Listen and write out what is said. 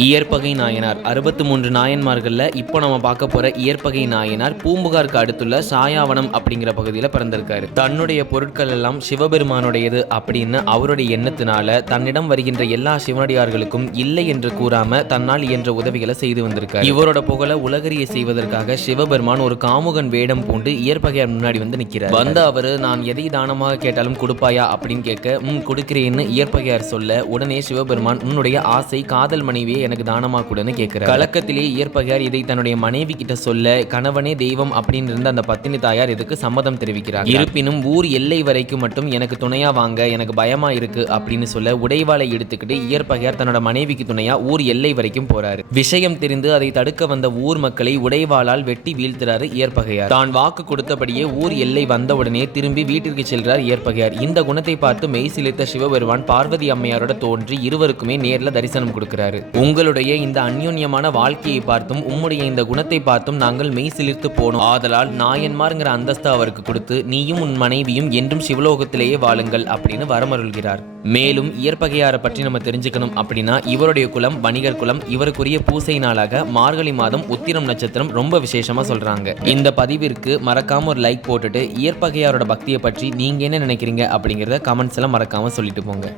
இயற்பகை நாயனார் 63 நாயன்மார்கள்ல இப்போ நம்ம பார்க்க போற இயற்பகை நாயனார் பூம்புகாருக்கு அடுத்துள்ள சாயாவனம் அப்படிங்கிற பகுதியில் பிறந்திருக்காரு. தன்னுடைய பொருட்கள் எல்லாம் சிவபெருமானுடையது அப்படின்னு அவருடைய எண்ணத்தினால தன்னிடம் வருகின்ற எல்லா சிவனடியார்களுக்கும் இல்லை என்று கூறாம தன்னால் இயன்ற உதவிகளை செய்து வந்திருக்காரு. இவரோட புகழ உலகறிய செய்வதற்காக சிவபெருமான் ஒரு காமுகன் வேடம் பூண்டு இயற்பகையார் முன்னாடி வந்து நிற்கிறார். வந்த அவரு நான் எதை தானமாக கேட்டாலும் கொடுப்பாயா அப்படின்னு கேட்க கொடுக்கிறேன்னு இயற்பகையார் சொல்ல உடனே சிவபெருமான் உன்னுடைய ஆசை காதல் மனைவியை எனக்கு தானமா கூடன்னு கேட்கிறார். கலக்கத்திலே இயற்பகையார் இதை தன்னுடைய மனைவி கிட்ட சொல்ல கணவனே தெய்வம் அப்படின்னு இருந்த அந்த பத்தினி தாயார் இதுக்கு சம்மதம் தெரிவிக்கிறார். இருப்பினும் ஊர் எல்லை வரைக்கும் மட்டும் எனக்கு துணையா வாங்க, எனக்கு பயமா இருக்கு அப்படின்னு சொல்ல உடைவாளை எடுத்துக்கிட்டு இயற்பகையார் தன்னோட மனைவிக்கு துணையா ஊர் எல்லை வரைக்கும் போறாரு. விஷயம் தெரிந்து அதை தடுக்க வந்த ஊர் மக்களை உடைவாளால் வெட்டி வீழ்த்துறாரு இயற்பகையார். தான் வாக்கு கொடுத்தபடியே ஊர் எல்லை வந்தவுடனே திரும்பி வீட்டிற்கு செல்றார் இயற்பகையார். இந்த குணத்தை பார்த்து மெய் சிலிர்த்த சிவபெருமான் பார்வதி அம்மையாரோட தோன்றி இருவருக்குமே நேர்ல தரிசனம் கொடுக்கிறாரு. உங்களுடைய இந்த அந்யோன்யமான வாழ்க்கையை பார்த்தும் உம்முடைய இந்த குணத்தை பார்த்தும் நாங்கள் மெய் சிலிர்த்து போனோம். ஆதலால் நாயன்மார்ங்கிற அந்தஸ்து அவருக்கு கொடுத்து நீயும் உன் மனைவியும் என்றும் சிவலோகத்திலேயே வாழுங்கள் அப்படின்னு வரமருள்கிறார். மேலும் இயற்பகையாரை பற்றி நம்ம தெரிஞ்சுக்கணும் அப்படின்னா இவருடைய குலம் வணிகர் குலம். இவருக்குரிய பூசை நாளாக மார்கழி மாதம் உத்திரம் நட்சத்திரம் ரொம்ப விசேஷமா சொல்றாங்க. இந்த பதிவிற்கு மறக்காம ஒரு லைக் போட்டுட்டு இயற்பகையாரோட பக்தியை பற்றி நீங்க என்ன நினைக்கிறீங்க அப்படிங்கிறத கமெண்ட்ஸ் எல்லாம் மறக்காம சொல்லிட்டு போங்க.